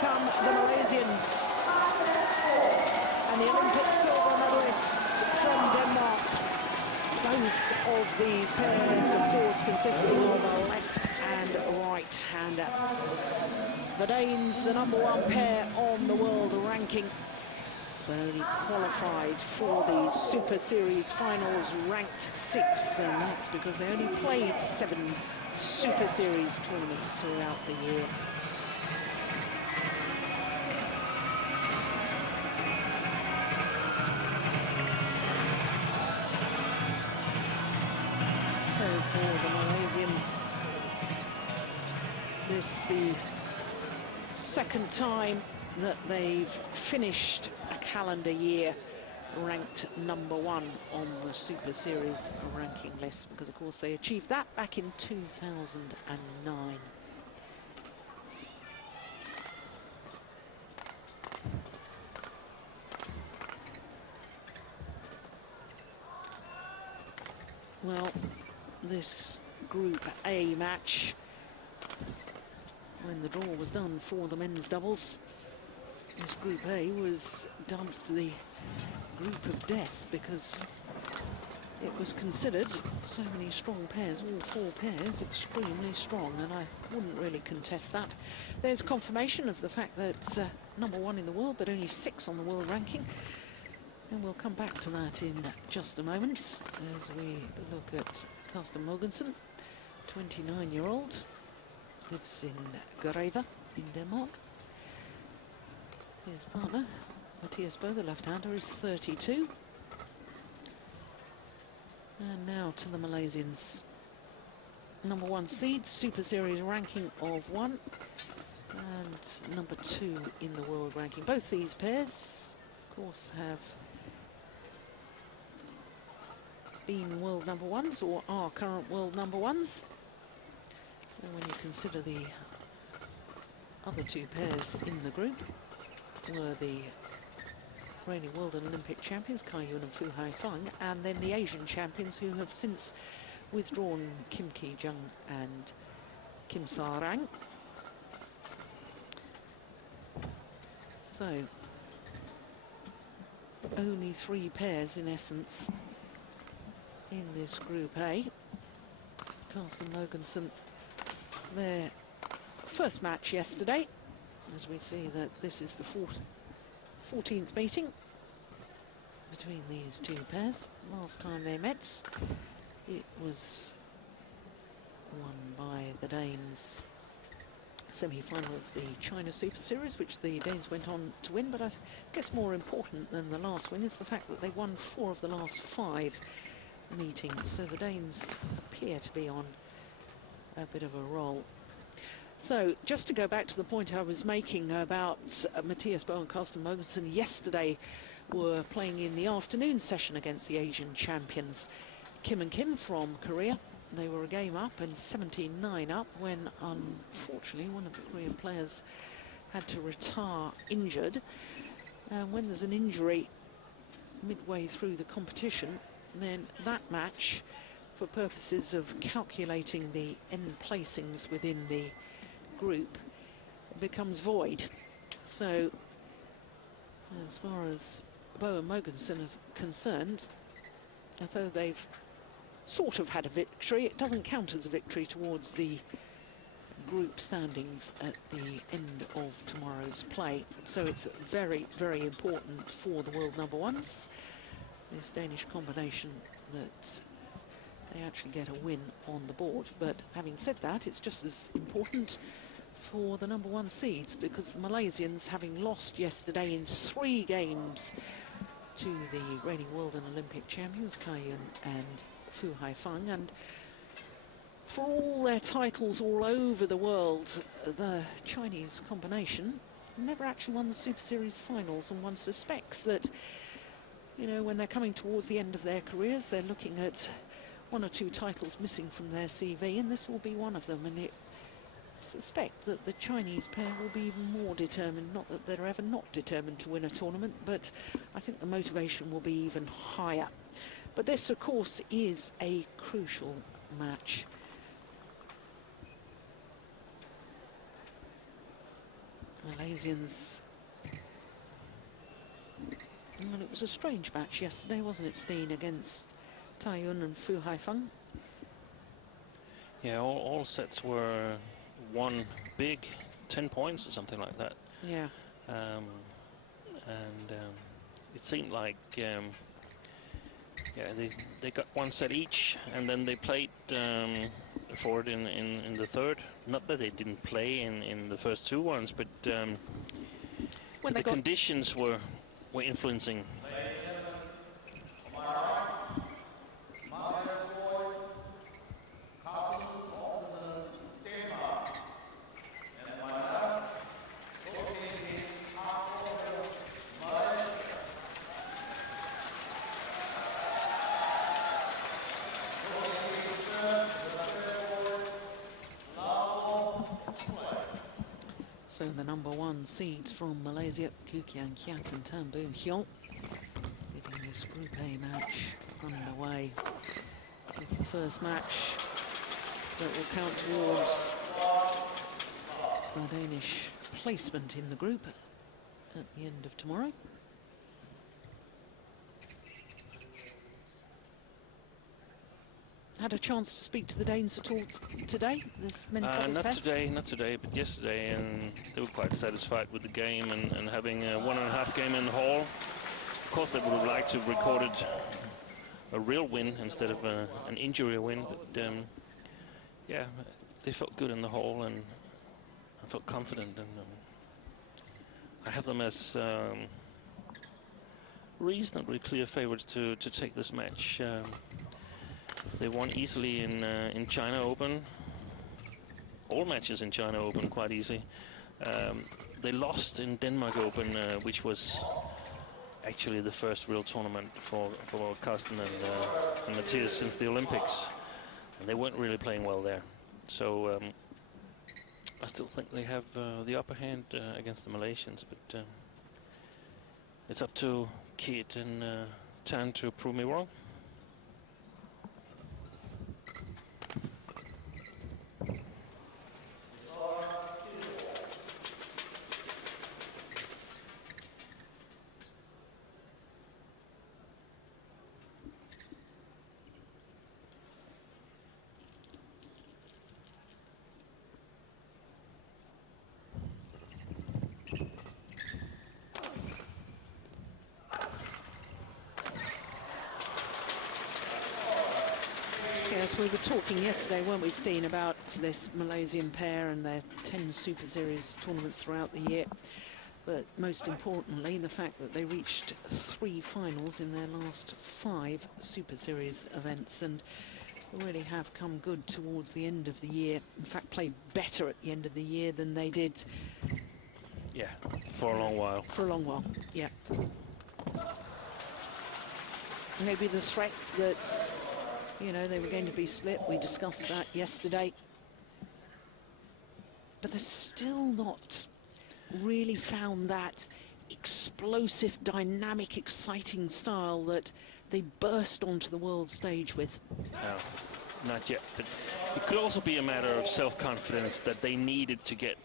come the Malaysians. And the Olympic silver medalists from Denmark. Both of these pairs, of course, consisting of a left and right-hander. The Danes, the #1 pair on the world ranking, but only qualified for the Super Series finals ranked 6, and that's because they only played 7 Super Series tournaments throughout the year. So for the Malaysians, this the second time that they've finished a calendar year ranked #1 on the Super Series ranking list, because of course they achieved that back in 2009. Well, this Group A match, when the draw was done for the men's doubles, this Group A was dubbed the Group of Death, because it was considered so many strong pairs, all 4 pairs extremely strong, and I wouldn't really contest that. There's confirmation of the fact that #1 in the world, but only 6 on the world ranking. And we'll come back to that in just a moment as we look at Carsten.Mogensen, 29-year-old, lives in Greve in Denmark. His partner, Mathias, the left-hander, is 32. And now to the Malaysians. #1 seed, Super Series ranking of 1, and #2 in the world ranking. Both these pairs, of course, have been world #1s or are current world #1s. And when you consider the other 2 pairs in the group were the reigning world and Olympic champions, Kien and Fu Haifeng, and then the Asian champions who have since withdrawn, Kim Ki-jung and Kim Sa-rang. So only 3 pairs in essence in this Group A. Carsten.Mogensen, their first match yesterday, as we see that this is the 14th meeting between these 2 pairs. Last time they met, it was won by the Danes. Semi-final of the China Super Series, which the Danes went on to win, but I guess more important than the last win is the fact that they won 4 of the last 5 meetings, so the Danes appear to be on a bit of a roll. So just to go back to the point I was making about Mathias, Boe and Carsten.Mogensen yesterday were playing in the afternoon session against the Asian champions, Kim and Kim from Korea. They were a game up and 17-9 up when unfortunately one of the Korean players had to retire injured. And when there's an injury midway through the competition, then that match, for purposes of calculating the end placings within the group, becomes void. So as far as Boe and Mogensen is concerned, although they've sort of had a victory, it doesn't count as a victory towards the group standings at the end of tomorrow's play. So it's very, very important for the world #1s, this Danish combination, that they actually get a win on the board. But having said that, it's just as important for the #1 seeds, because the Malaysians, having lost yesterday in 3 games to the reigning world and Olympic champions, Kien and Fu Haifeng, and for all their titles all over the world, the Chinese combination never actually won the Super Series finals, and one suspects that, you know, when they're coming towards the end of their careers, they're looking at 1 or 2 titles missing from their CV, and this will be one of them. And I suspect that the Chinese pair will be even more determined, not that they're ever not determined to win a tournament, but I think the motivation will be even higher. But this, of course, is a crucial match. Malaysians. Well, it was a strange match yesterday, wasn't it, Steen, against Taiyun and Fu Haifeng? Yeah, all sets were one big 10 points or something like that. Yeah. It seemed like yeah, they got one set each, and then they played for it in the third. Not that they didn't play in the first two ones, but when the conditions were influencing. So the #1 seed from Malaysia, Keat and Boon, Heong, getting this Group A match underway. It's the first match that will count towards the Danish placement in the group at the end of tomorrow. Had a chance to speak to the Danes at all today, this men's doubles pair? Not today, but yesterday, and they were quite satisfied with the game and having a 1.5 game in the hall. Of course, they would have liked to have recorded a real win instead of an injury win, but yeah, they felt good in the hall, and I felt confident, and I have them as reasonably clear favorites to take this match. They won easily in China Open. All matches in China Open quite easy. They lost in Denmark Open, which was actually the first real tournament for Carsten and Mathias since the Olympics, and they weren't really playing well there. So I still think they have the upper hand against the Malaysians, but it's up to Keat and Tan to prove me wrong. Yes, we were talking yesterday, weren't we, Steen, about this Malaysian pair and their 10 Super Series tournaments throughout the year. But most importantly, the fact that they reached 3 finals in their last 5 Super Series events, and really have come good towards the end of the year. In fact, played better at the end of the year than they did. Yeah, for a long while. For a long while, yeah. Maybe the threat that, you know, they were going to be split. We discussed that yesterday. But they're still not really found that explosive, dynamic, exciting style that they burst onto the world stage with. No, not yet. But it could also be a matter of self-confidence that they needed to get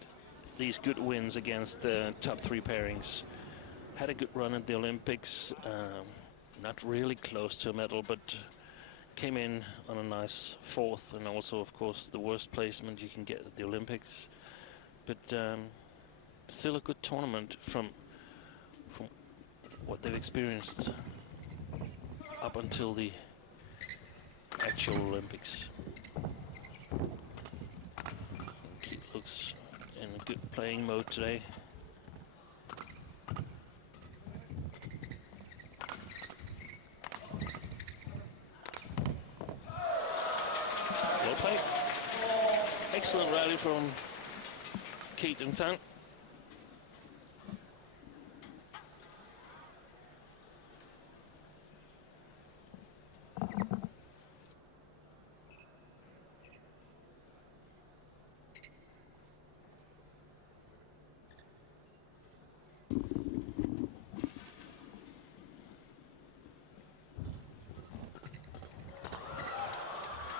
these good wins against the top 3 pairings. Had a good run at the Olympics. Not really close to a medal, but came in on a nice 4th, and also, of course, the worst placement you can get at the Olympics. But still a good tournament from what they've experienced up until the actual Olympics. Keat looks in a good playing mode today. Well played. Excellent rally from Keat and Tan.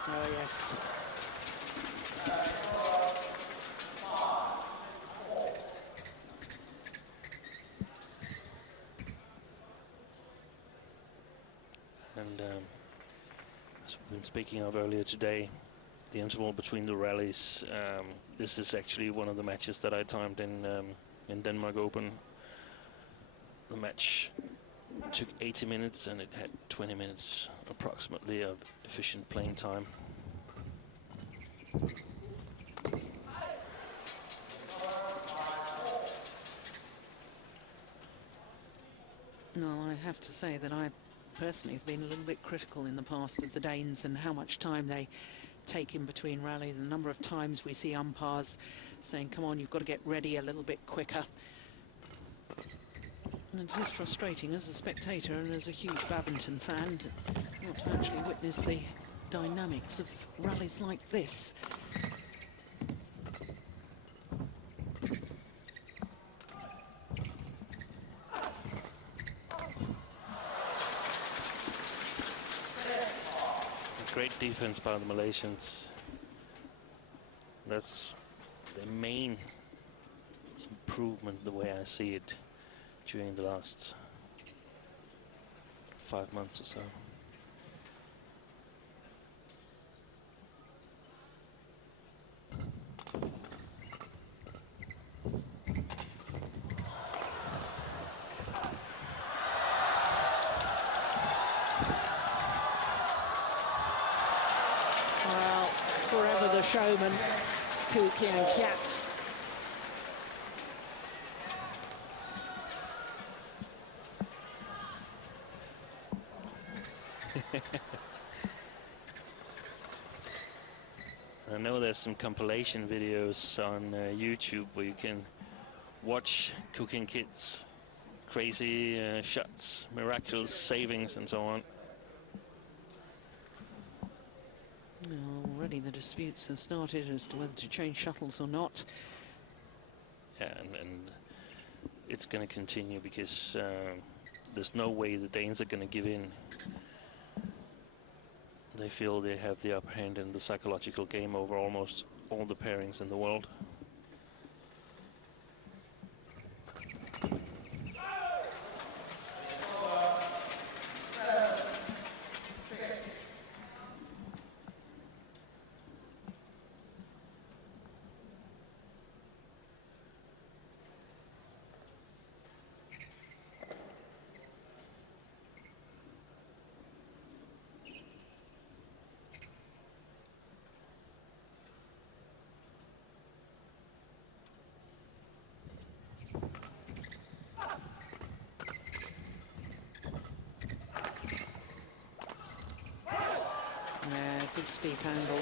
Oh, yes. And as we've been speaking of earlier today, the interval between the rallies, this is actually one of the matches that I timed in Denmark Open. The match took 80 minutes and it had 20 minutes approximately of efficient playing time. No, I have to say that I personally have been a little bit critical in the past of the Danes and how much time they take in between rallies. The number of times we see umpires saying, come on, you've got to get ready a little bit quicker. And it is frustrating as a spectator and as a huge badminton fan not to actually witness the dynamics of rallies like this. Great defense by the Malaysians. That's the main improvement, the way I see it, during the last 5 months or so. Well, forever the showman, Keat. I know there's some compilation videos on YouTube where you can watch Keat's crazy shots, miraculous savings and so on. Well, already the disputes have started as to whether to change shuttles or not. Yeah, and it's going to continue because there's no way the Danes are going to give in. They feel they have the upper hand in the psychological game over almost all the pairings in the world. Good steep angle.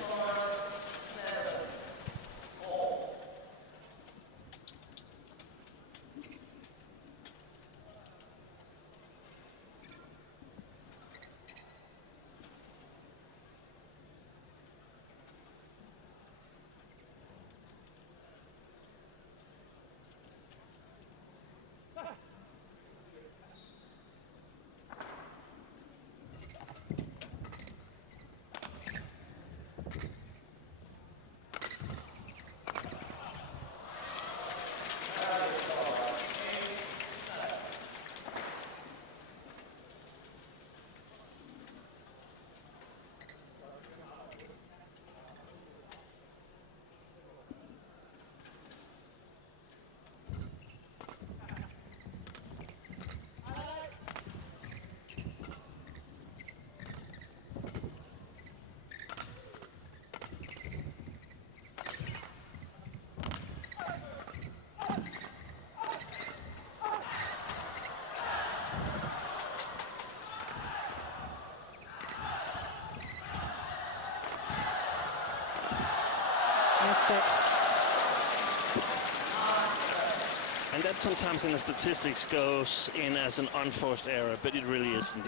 And that sometimes in the statistics goes in as an unforced error, but it really isn't.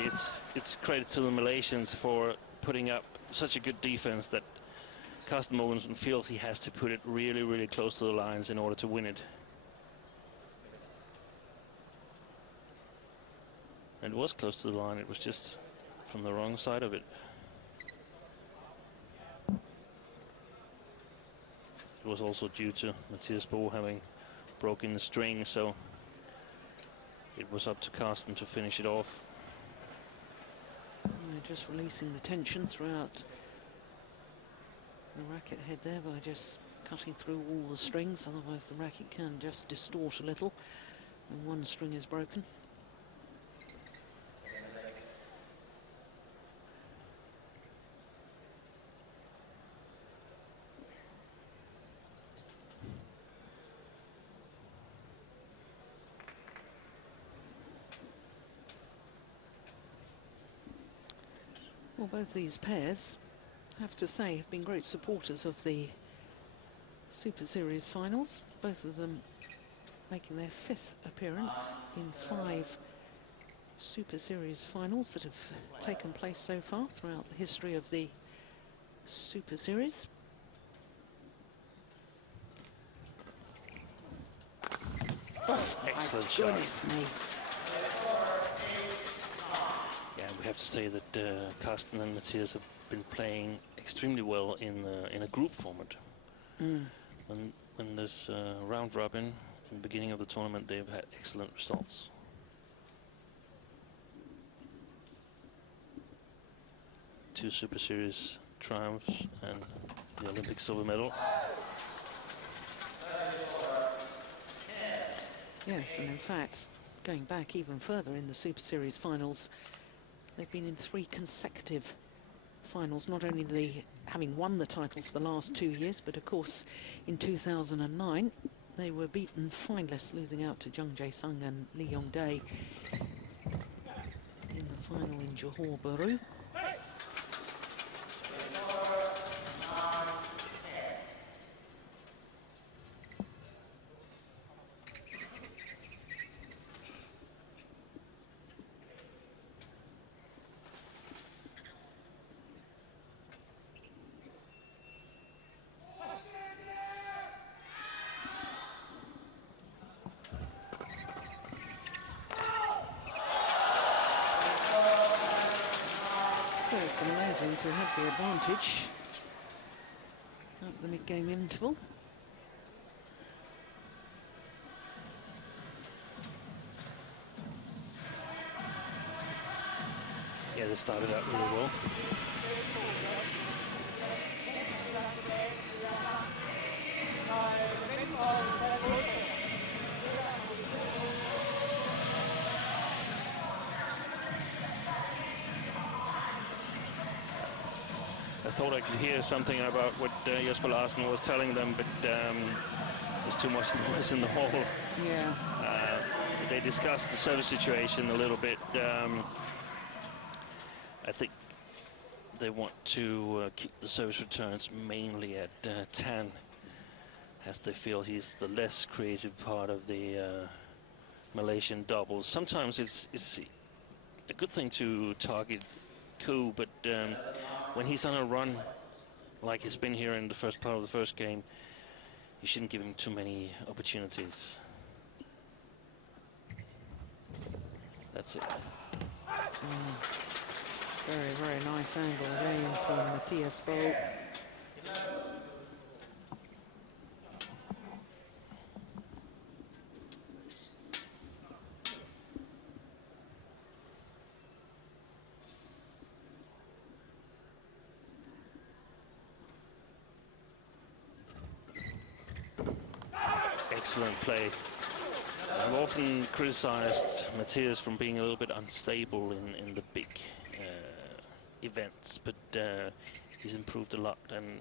It's credit to the Malaysians for putting up such a good defense that Carsten.Mogensen feels he has to put it really, really close to the lines in order to win it. And it was close to the line, it was just from the wrong side of it. It was also due to M.Boe having broken the string, so it was up to Carsten to finish it off. just releasing the tension throughout the racket head there by just cutting through all the strings, otherwise the racket can just distort a little when one string is broken. Well, both these pairs, I have to say, have been great supporters of the Super Series finals. Both of them making their 5th appearance in 5 Super Series finals that have taken place so far throughout the history of the Super Series. Oh, excellent shot. Goodness me. Yeah, we have to say that Carsten and Mathias have been playing extremely well in a group format. When there's round robin in the beginning of the tournament, they've had excellent results. Two Super Series triumphs and the Olympic silver medal. Yes, and in fact, going back even further in the Super Series finals, they've been in 3 consecutive finals, not only having won the title for the last 2 years, but of course in 2009 they were beaten finalists, losing out to Jung Jae-sung and Lee Yong-dae in the final in Johor Bahru. So it's the Malaysians who have the advantage at the mid-game interval. Yeah, they started out really well. I thought I could hear something about what Jesper Larsen was telling them, but there's too much noise in the hall. Yeah. They discussed the service situation a little bit. I think they want to keep the service returns mainly at 10, as they feel he's the less creative part of the Malaysian doubles. Sometimes it's a good thing to target Koo, but when he's on a run, like he's been here in the first part of the first game, you shouldn't give him too many opportunities. That's it. Very, very nice angle again from Mathias M.Boe. Excellent play. I've often criticized Mathias from being a little bit unstable in the big events, but he's improved a lot and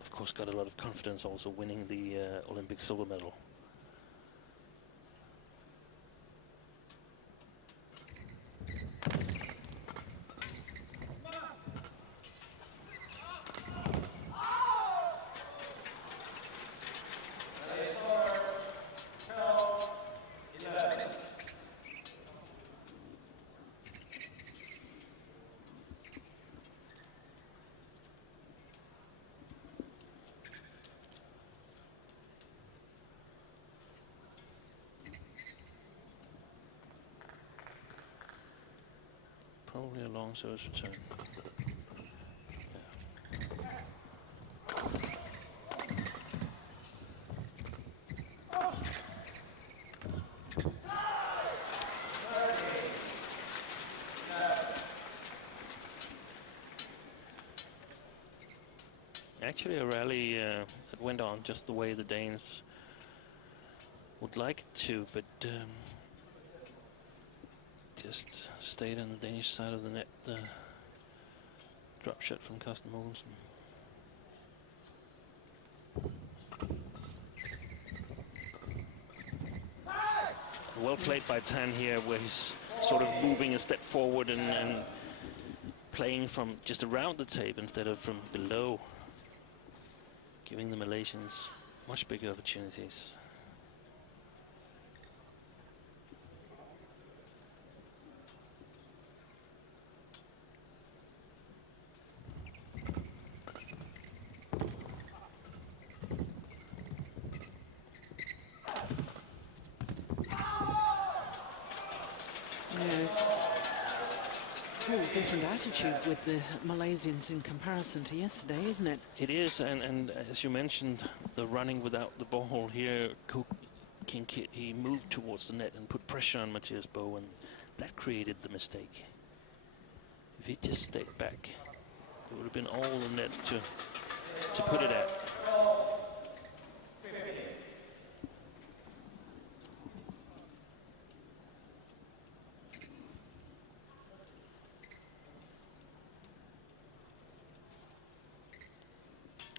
of course got a lot of confidence also winning the Olympic silver medal. Probably a long service return. Actually, a rally that went on just the way the Danes would like it to, but just stayed on the Danish side of the net. The drop shot from Carsten.Mogensen. Well played by Tan here, where he's sort of moving a step forward and playing from just around the tape instead of from below, giving the Malaysians much bigger opportunities. Yes. Whole different attitude with the Malaysians in comparison to yesterday, isn't it? It is, and as you mentioned, the running without the ball here, Keat, he moved towards the net and put pressure on Mathias M.Boe, and that created the mistake. If he just stayed back, it would have been all the net to put it at.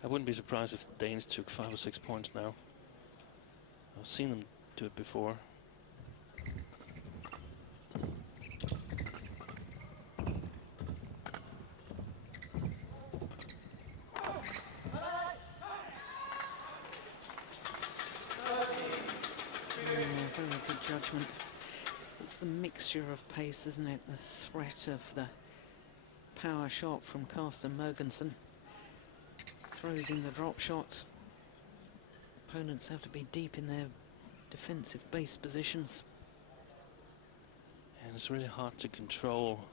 I wouldn't be surprised if the Danes took 5 or 6 points now. I've seen them do it before. Very good judgment. It's the mixture of pace, isn't it? The threat of the power shot from Carsten.Mogensen. Throws in the drop shot. Opponents have to be deep in their defensive base positions. And it's really hard to control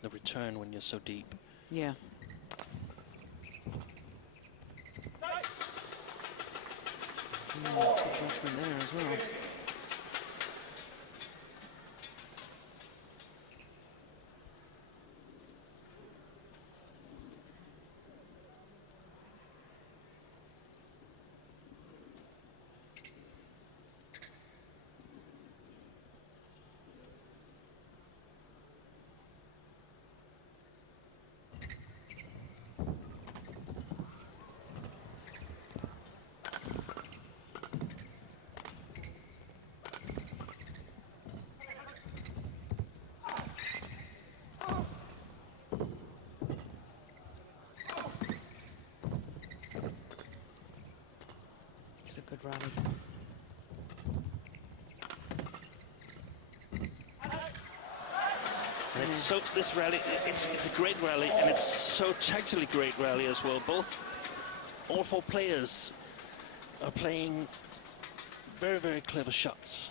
the return when you're so deep. Yeah. Good judgment there as well. Good rally. And it's so, this rally, it's a great rally, and it's so tactically great rally as well. All 4 players are playing very, very clever shots.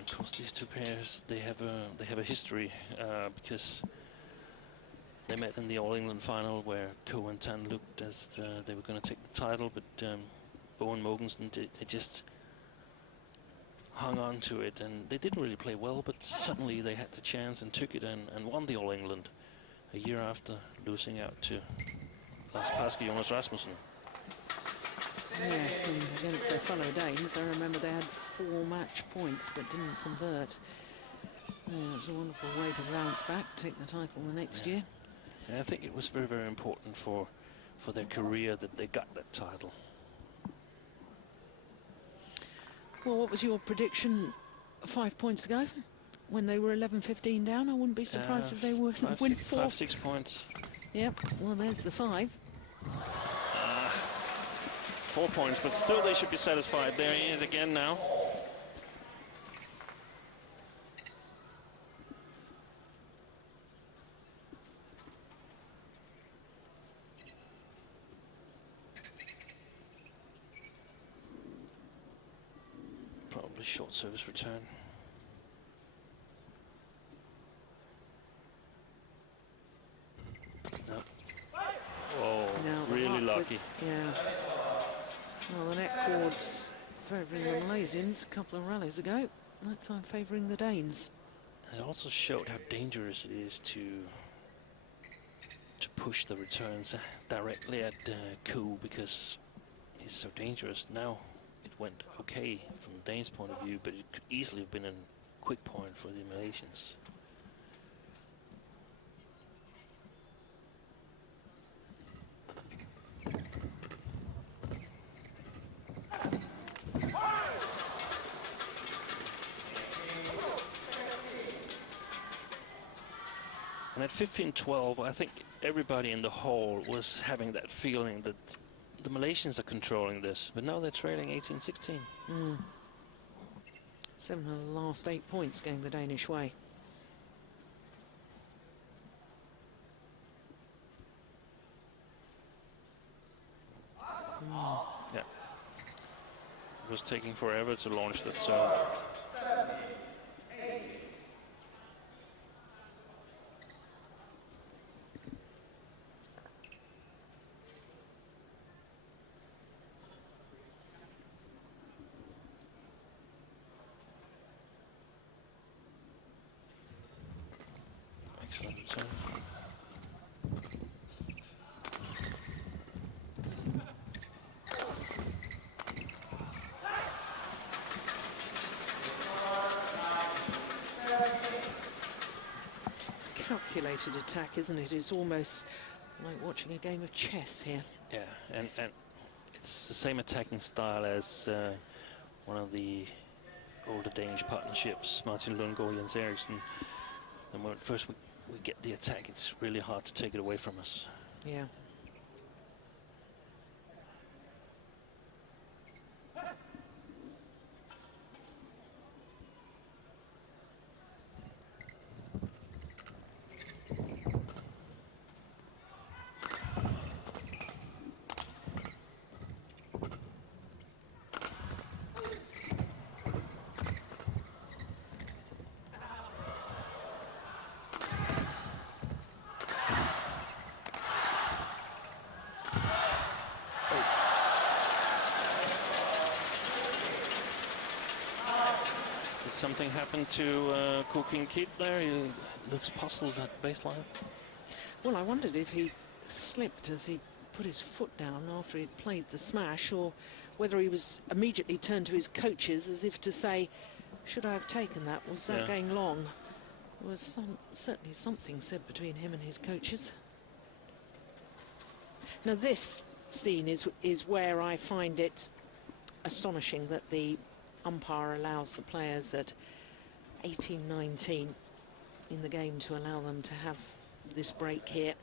Of course, these 2 pairs, they have a history because they met in the All England final where Ko and Tan looked as they were going to take the title, but Boe and Mogensen, they just hung on to it, and they didn't really play well, but suddenly they had the chance and took it and won the All England a year after losing out to Lars Paske, Jonas Rasmussen. Yes, and against their fellow Danes, I remember they had 4 match points but didn't convert. Yeah, it was a wonderful way to bounce back, take the title the next year. And I think it was very, very important for their career that they got that title. Well, what was your prediction 5 points ago when they were 11-15 down? I wouldn't be surprised if they would win 4. 5, 6 points. Yep, well, there's the 5. 4 points, but still they should be satisfied. They're in it again now. Probably short service return. No. Oh, No, really lucky. Yeah. Well, the net chords favouring the Malaysians a couple of rallies ago. That time favouring the Danes. It also showed how dangerous it is to to push the returns directly at Koo, because he's so dangerous. Now it went okay from Dane's point of view, but it could easily have been a quick point for the Malaysians. And at 15-12, I think everybody in the hall was having that feeling that the Malaysians are controlling this, but now they're trailing 18-16. 7 of the last 8 points going the Danish way. Yeah. It was taking forever to launch that serve. Excellent return. It's a calculated attack, isn't it? It's almost like watching a game of chess here. Yeah, and it's the same attacking style as one of the older Danish partnerships, Martin Lundgaard, Jens Eriksen. And when first we get the attack, it's really hard to take it away from us. Yeah. Something happened to Keat there? He looks puzzled at baseline. Well, I wondered if he slipped as he put his foot down after he'd played the smash, or whether he was immediately turned to his coaches as if to say, should I have taken that? Was that going long? There was certainly something said between him and his coaches. Now this, Steen, is where I find it astonishing that the umpire allows the players at 18-19 in the game to allow them to have this break here.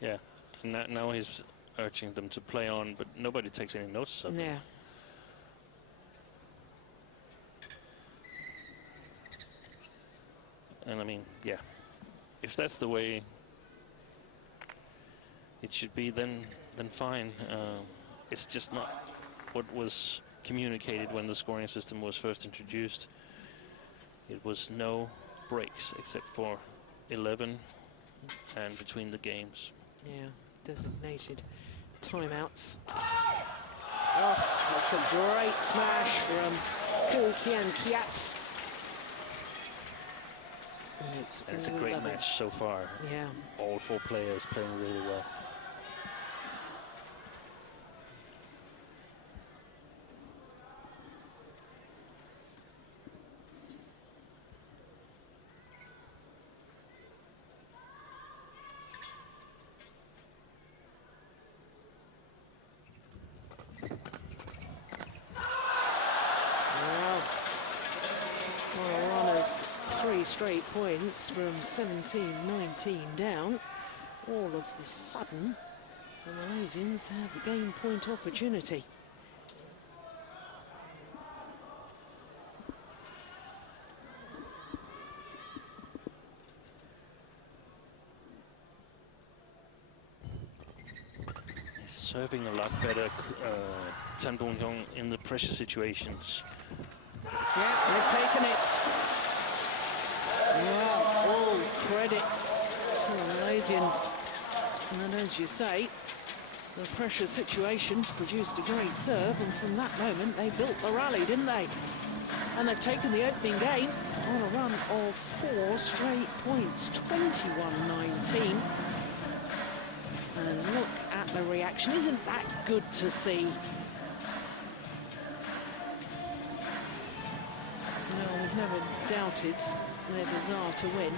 Yeah, and now he's urging them to play on, but nobody takes any notice of it. Yeah. And I mean, yeah, if that's the way it should be, then fine. It's just not what was communicated when the scoring system was first introduced. It was no breaks except for 11 and between the games. Yeah, designated timeouts. Oh, that's a great smash from Keat. And it's a great match so far. Yeah. All 4 players playing really well. Straight points from 17-19 down. All of the sudden, the Malaysians have a game point opportunity. He's serving a lot better, Heong, in the pressure situations. Yeah, they've taken it. Well, all credit to the Malaysians. And then, as you say, the pressure situations produced a great serve, and from that moment they built the rally, didn't they? And they've taken the opening game on a run of 4 straight points, 21-19. And look at the reaction. Isn't that good to see? No, we've never doubted their desire to win.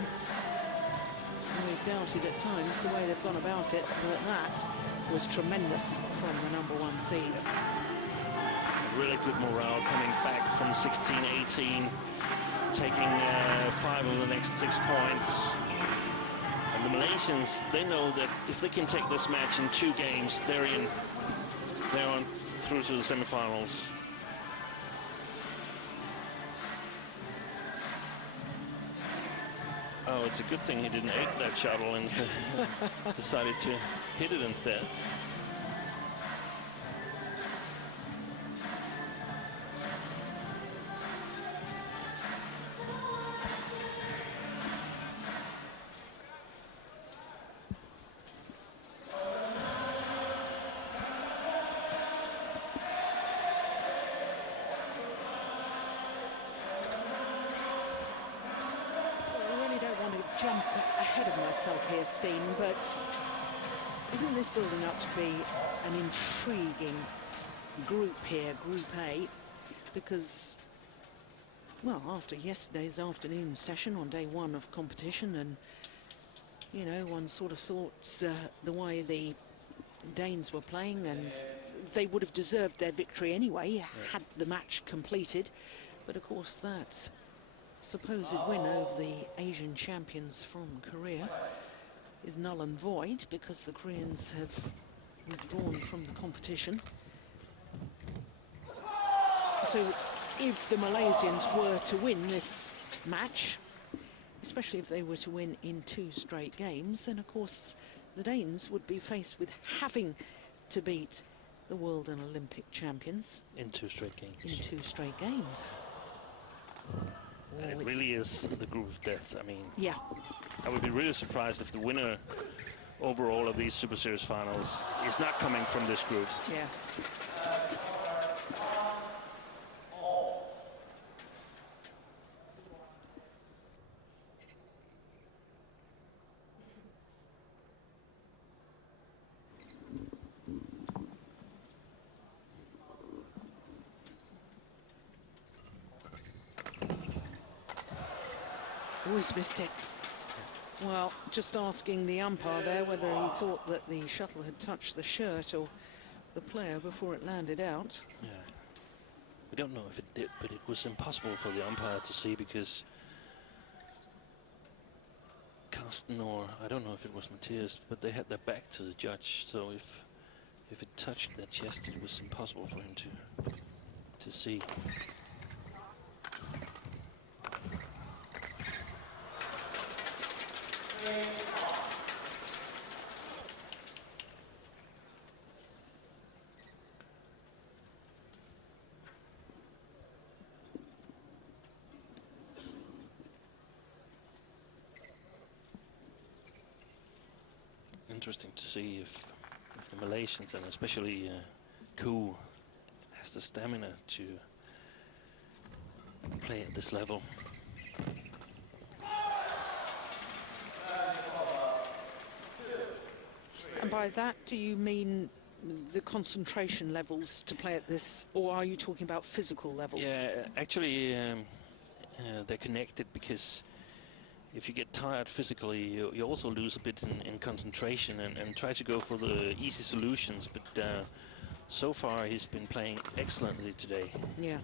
And we've doubted at times the way they've gone about it, but that was tremendous from the #1 seeds. Really good morale coming back from 16-18, taking 5 of the next 6 points. And the Malaysians, they know that if they can take this match in 2 games, they're in. They're on through to the semifinals. Oh, it's a good thing he didn't aim that shuttle and decided to hit it instead. Jump ahead of myself here, Steen, but isn't this building up to be an intriguing group here, Group A? Because, well, after yesterday's afternoon session on day 1 of competition, and, you know, one sort of thought the way the Danes were playing, and they would have deserved their victory anyway, had the match completed. But, of course, that supposed win over the Asian champions from Korea is null and void because the Koreans have withdrawn from the competition. So if the Malaysians were to win this match, especially if they were to win in 2 straight games, then of course the Danes would be faced with having to beat the world and Olympic champions in 2 straight games. In 2 straight games. And it really is the group of death. I mean, yeah, I would be really surprised if the winner overall of these Super Series finals is not coming from this group. Yeah. Always missed it. Well, just asking the umpire there whether he thought that the shuttle had touched the shirt or the player before it landed out. Yeah. We don't know if it did, but it was impossible for the umpire to see because Carsten, or I don't know if it was Mathias, but they had their back to the judge, so if it touched their chest, it was impossible for him to see. Interesting to see if the Malaysians, and especially Keat, has the stamina to play at this level. And by that, do you mean the concentration levels to play at this, or are you talking about physical levels? Yeah, actually, they're connected, because if you get tired physically, you also lose a bit in concentration and try to go for the easy solutions. But so far, he's been playing excellently today. Yeah.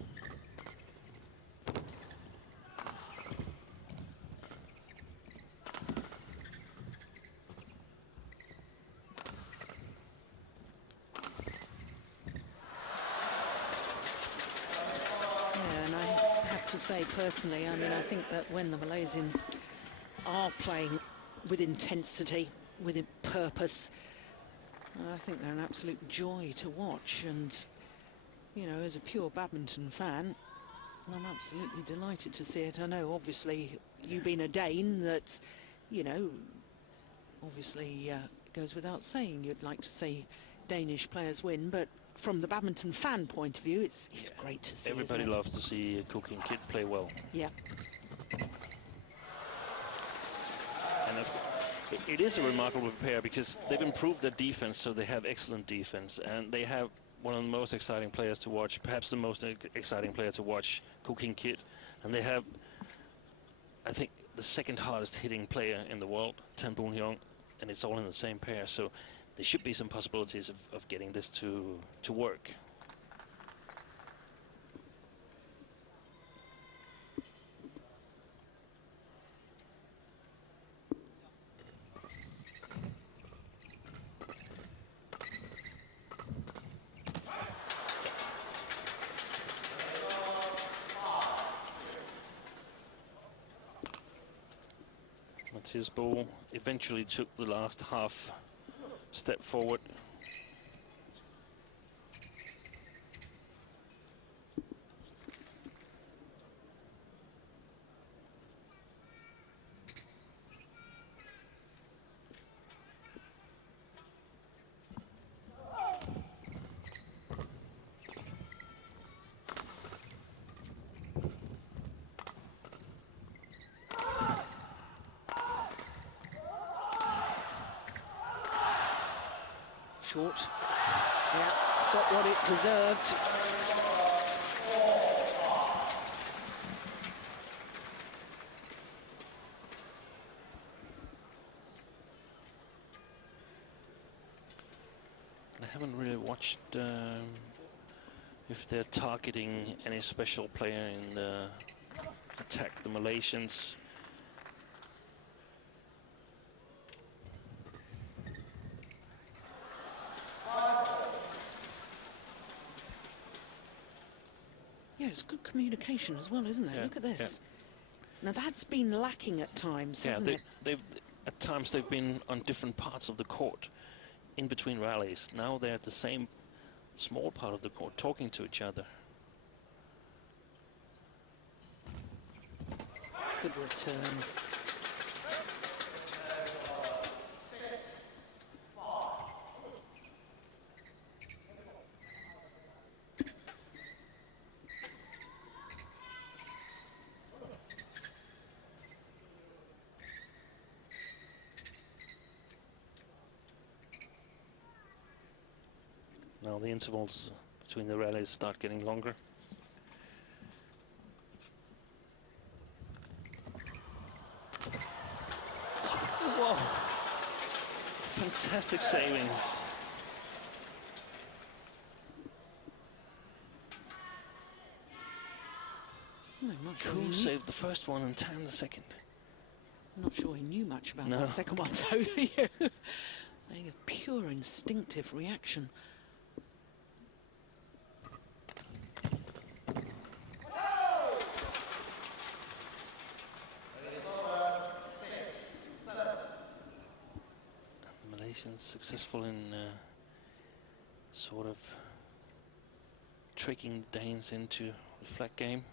To say personally, I mean, I think that when the Malaysians are playing with intensity, with purpose, I think they're an absolute joy to watch. And, you know, as a pure badminton fan, I'm absolutely delighted to see it. I know, obviously, you being a Dane, that, you know, obviously goes without saying you'd like to see Danish players win, but from the badminton fan point of view, it's great to see. Everybody loves to see Cookie and Keat play well. Yeah. And It is a remarkable pair because they've improved their defense, so they have excellent defense, and they have one of the most exciting players to watch, perhaps the most exciting player to watch, Keat, and they have, I think, the second hardest hitting player in the world, Boon Heong, and it's all in the same pair, so there should be some possibilities of getting this to work. M.Boe eventually took the last half step forward. Short. Yeah, got what it deserved. I haven't really watched if they're targeting any special player in the attack, the Malaysians. Yeah, it's good communication as well, isn't there? Yeah, Look at this. Yeah. Now that's been lacking at times, hasn't it? At times they've been on different parts of the court, in between rallies. Now they're at the same small part of the court, talking to each other. Good return. Now the intervals between the rallies start getting longer. Whoa! Fantastic savings. I'm not sure Cool saved the first one and Tan the second. I'm not sure he knew much about that second one, though. A pure instinctive reaction. Malaysians successful in sort of tricking Danes into the flat game.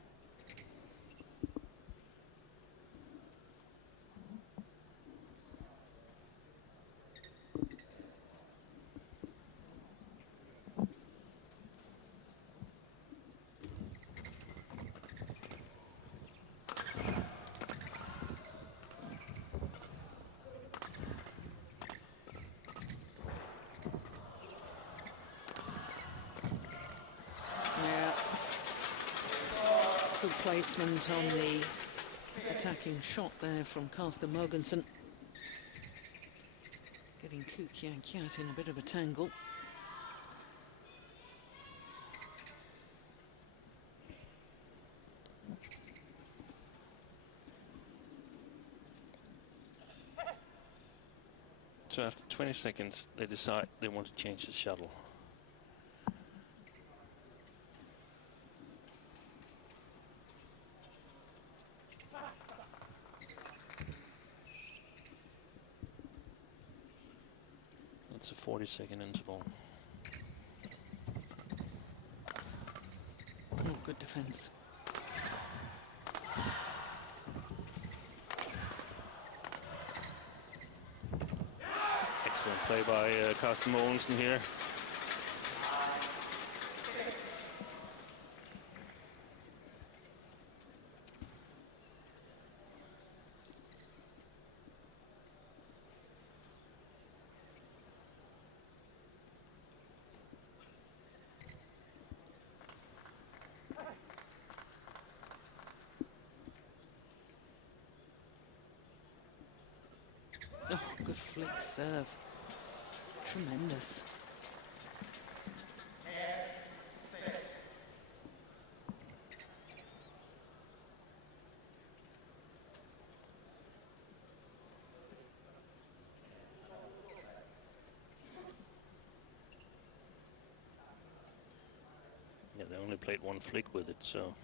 Good placement on the attacking shot there from Carsten.Mogensen. Getting Keat in a bit of a tangle. So after 20 seconds, they decide they want to change the shuttle. That's a 40-second interval. Oh, good defense. Excellent play by Carsten.Mogensen here. good flick serve. Tremendous. Yeah, they only played one flick with it, so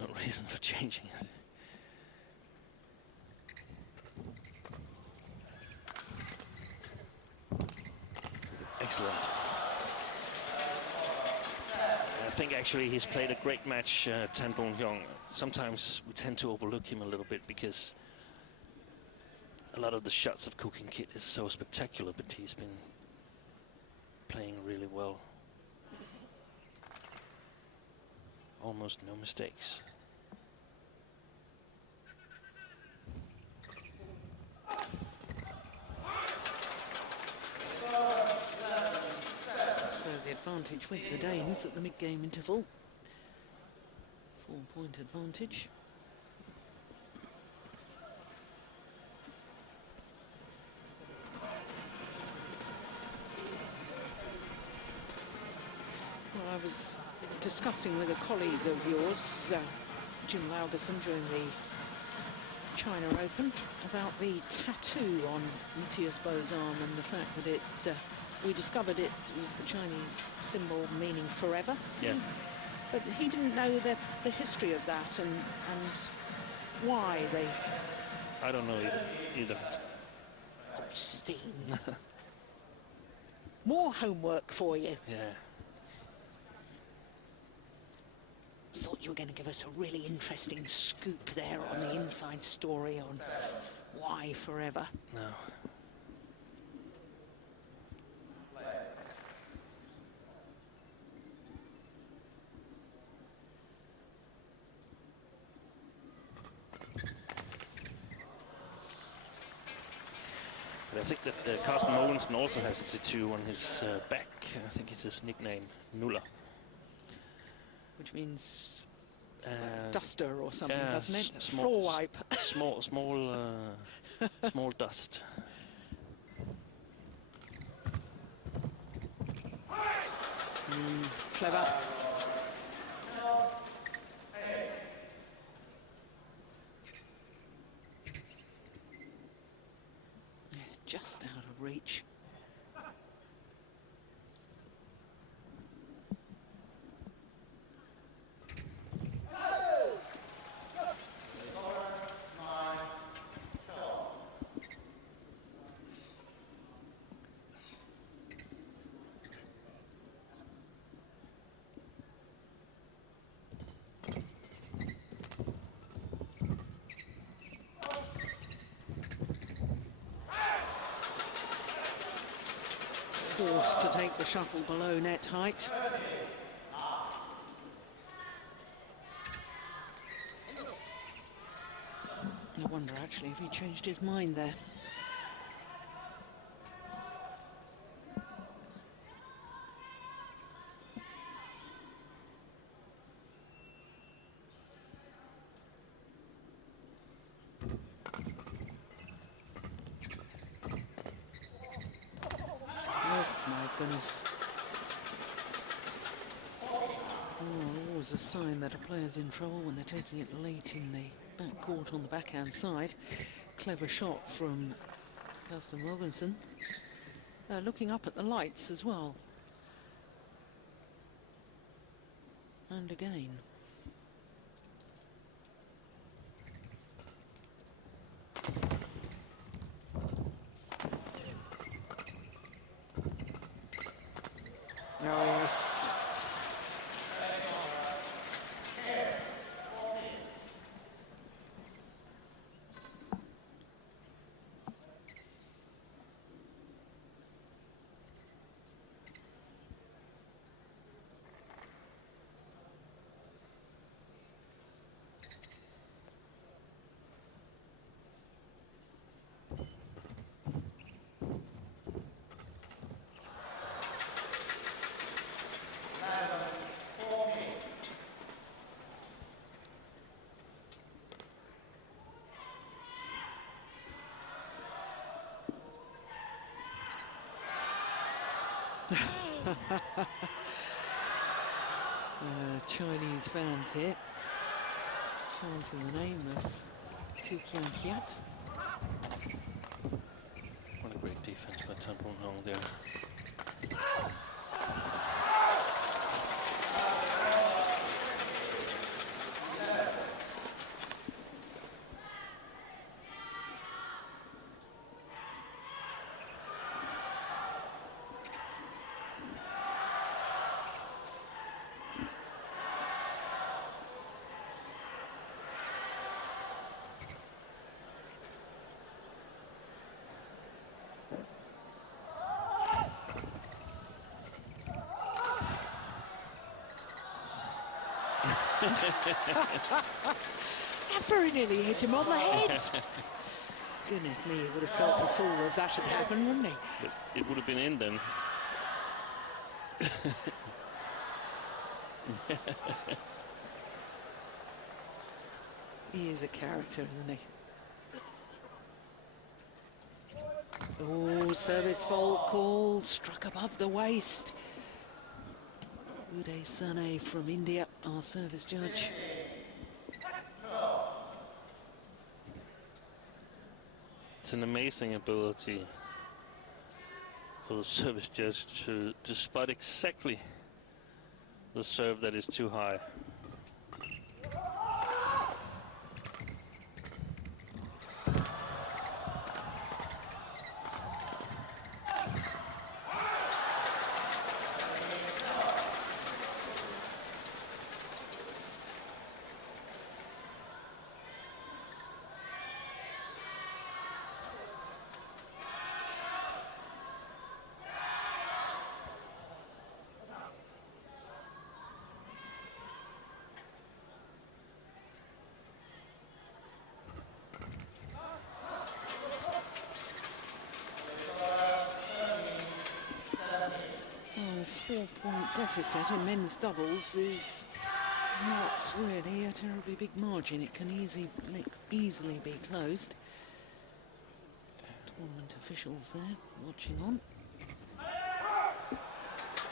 no reason for changing it. Excellent. I think actually he's played a great match, Tan-Boon Heong. Sometimes we tend to overlook him a little bit because a lot of the shots of Keat is so spectacular, but he's been playing really well. Almost no mistakes. So the advantage with the Danes at the mid-game interval. 4-point advantage. Well, I was discussing with a colleague of yours, Jim Laugerson, during the China Open, about the tattoo on Mathias Boe's arm and the fact that it's, we discovered it was the Chinese symbol meaning forever. Yeah. But he didn't know the history of that and why they... I don't know either. Obscene. More homework for you. Yeah. Thought you were going to give us a really interesting scoop there on the inside story on why forever. No. But I think that Carsten.Mogensen also has a tattoo on his back. I think it's his nickname, Nuller. Which means duster or something, doesn't it? Small, floor wipe. small dust. Clever. Yeah, just out of reach. Forced to take the shuttle below net height. I wonder actually if he changed his mind there. Goodness. Oh, always a sign that a player's in trouble when they're taking it late in the back court on the backhand side. Clever shot from Carsten.Mogensen. Looking up at the lights as well. And again. Oh, yes. Chinese fans here chanting the name of Keat. What a great defense by Heong there. That very nearly hit him on the head. Goodness me, he would have felt a fool if that had happened, wouldn't he? But it would have been in then. He is a character, isn't he? Oh, service fault called, struck above the waist. Uday Sane from India, our service judge. It's an amazing ability for the service judge to spot exactly the serve that is too high. Four-point deficit in men's doubles is not really a terribly big margin. It can easily be closed. Tournament officials there watching on.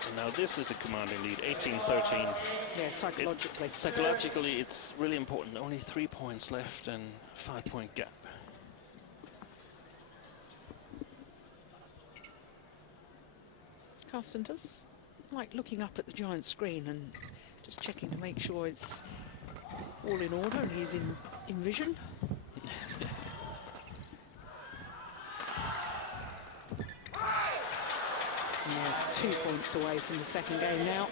And now this is a commanding lead, 18-13. Yeah, psychologically. Psychologically, it's really important. Only 3 points left and 5-point gap. Carsten does like looking up at the giant screen and just checking to make sure it's all in order and he's in vision. Yeah, 2 points away from the second game now.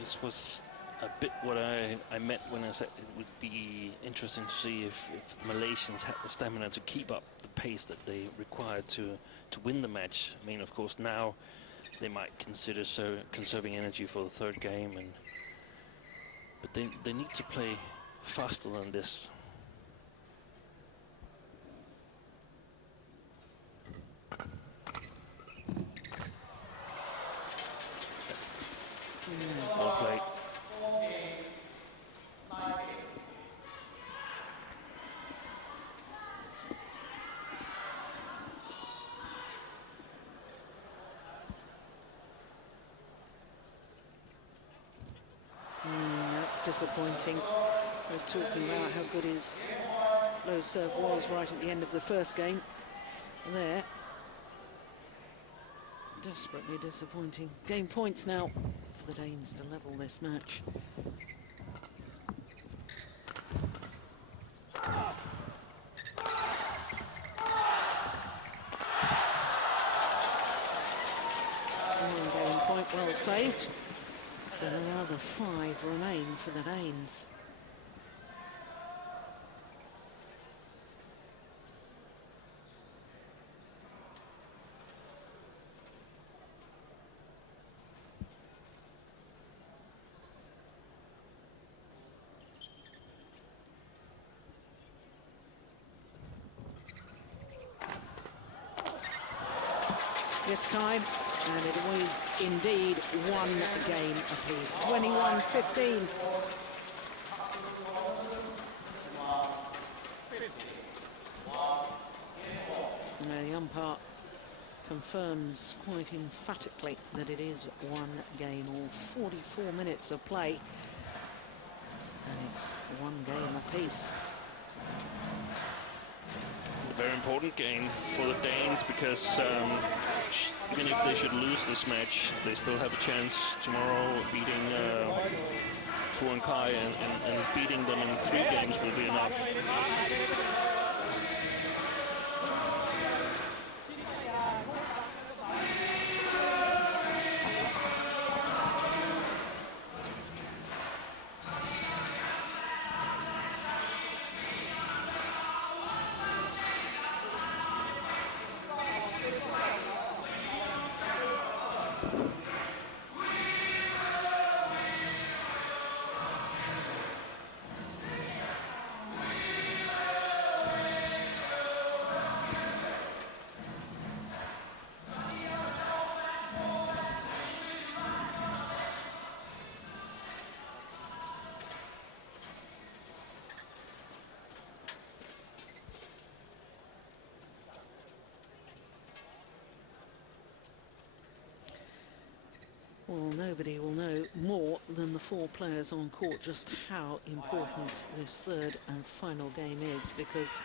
This was a bit what I meant when I said it would be interesting to see if the Malaysians had the stamina to keep up the pace that they required to win the match. I mean, of course, now they might consider conserving energy for the third game, but they need to play faster than this. Well played. That's disappointing. We're talking about how good his low serve was right at the end of the first game. There. Desperately disappointing. Game points now for the Danes to level this match. One game point well saved. But another 5 remain for the Danes. This time, and it was indeed one game apiece, 21-15. And the umpire confirms quite emphatically that it is one game, all 44 minutes of play, and it's one game apiece. A very important game for the Danes, because even if they should lose this match, they still have a chance tomorrow. Beating Fu and Kai and beating them in 3 games will be enough. Well, nobody will know more than the 4 players on court just how important this 3rd and final game is, because,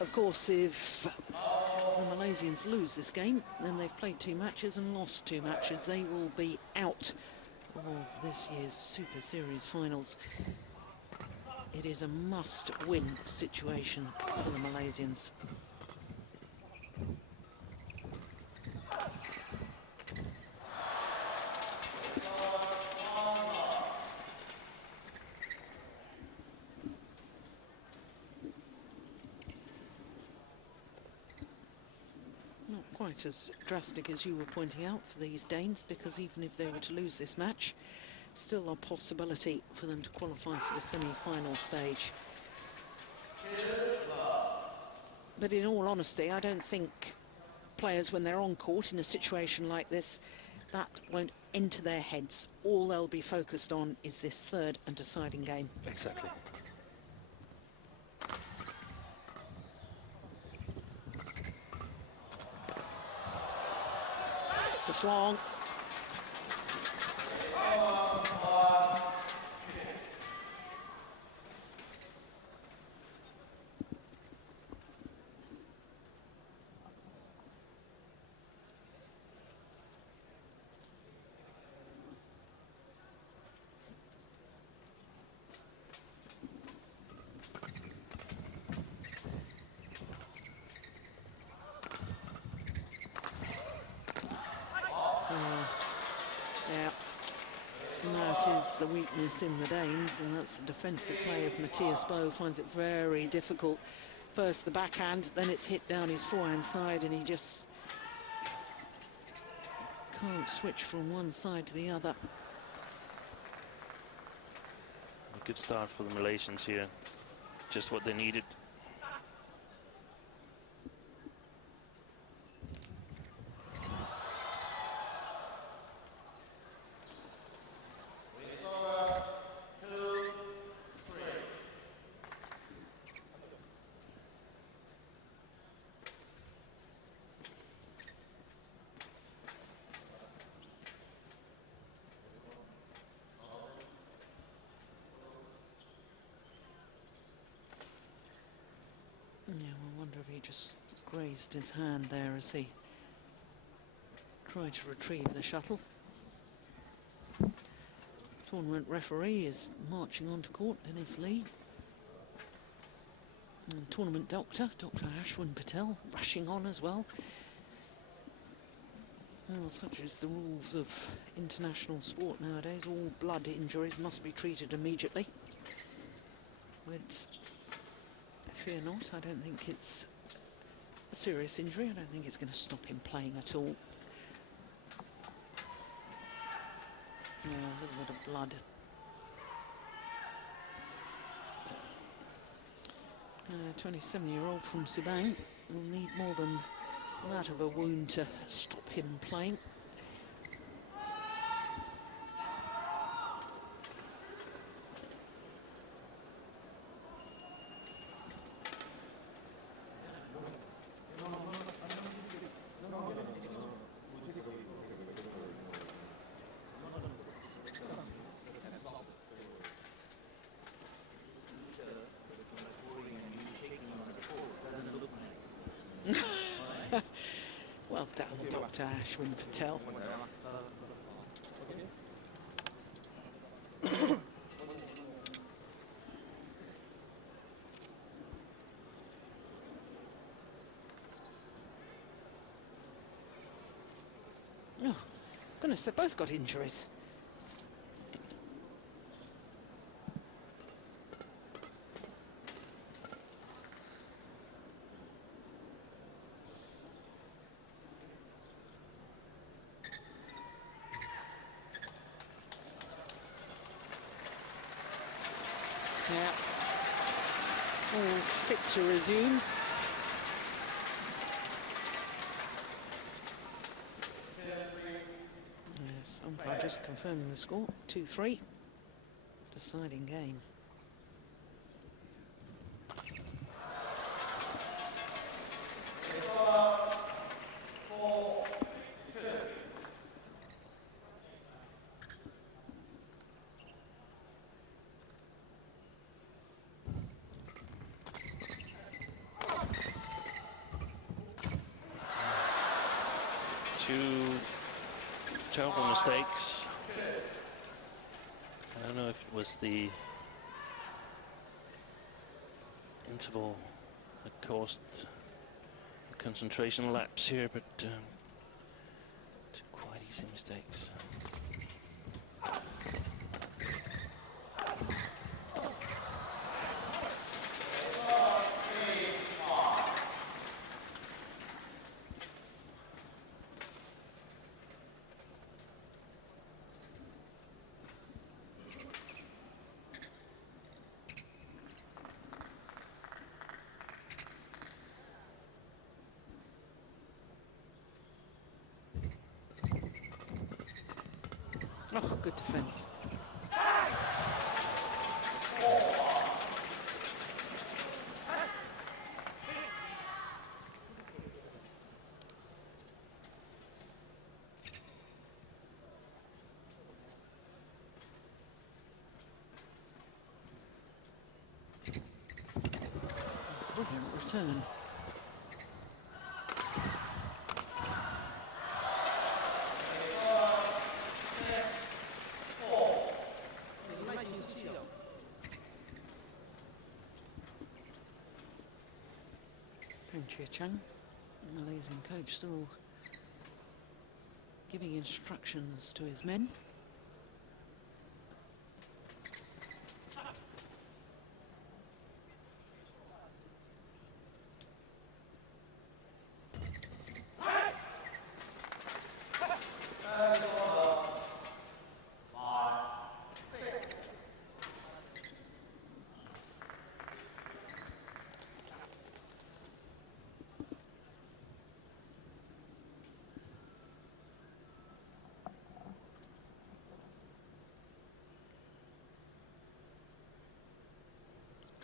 of course, if the Malaysians lose this game, then they've played 2 matches and lost 2 matches. They will be out of this year's Super Series Finals. It is a must-win situation for the Malaysians. Quite as drastic as you were pointing out for these Danes, because even if they were to lose this match, still a possibility for them to qualify for the semi-final stage. But in all honesty, I don't think players, when they're on court in a situation like this, that won't enter their heads. All they'll be focused on is this 3rd and deciding game. Exactly. Just long. Yeah, and that is the weakness in the Danes, and that's the defensive play of Mathias. M.Boe finds it very difficult. First the backhand, then it's hit down his forehand side, and he just can't switch from one side to the other. A good start for the Malaysians here. Just what they needed. Yeah, I wonder if he just grazed his hand there as he tried to retrieve the shuttle. Tournament referee is marching onto court, Dennis Lee. And tournament doctor, Dr. Ashwin Patel, rushing on as well. Well, such is the rules of international sport nowadays. All blood injuries must be treated immediately. But fear not, I don't think it's a serious injury. I don't think it's going to stop him playing at all. Yeah, a little bit of blood. 27-year-old from Subang will need more than that of a wound to stop him playing. Well done, Dr. Ashwin Patel. Oh, goodness, they both got injuries. Yeah, all fit to resume. Yes, umpire just confirming the score, 2-3, deciding game. Two terrible mistakes. I don't know if it was the interval that caused the concentration lapse here, but two quite easy mistakes. Oh, good defence. Brilliant return. Chang, Malaysian coach, still giving instructions to his men.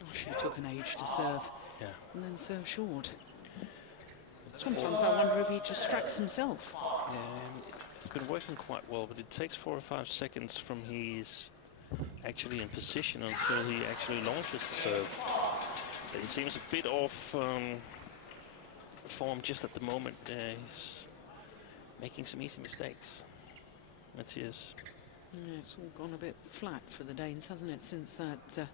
Gosh, he took an age to serve, Yeah. and then serve short. Sometimes I wonder if he distracts himself. Yeah, it's been working quite well, but it takes 4 or 5 seconds from he's actually in position until he actually launches the serve. But he seems a bit off form just at the moment. He's making some easy mistakes. Mathias. Yeah, it's all gone a bit flat for the Danes, hasn't it, since that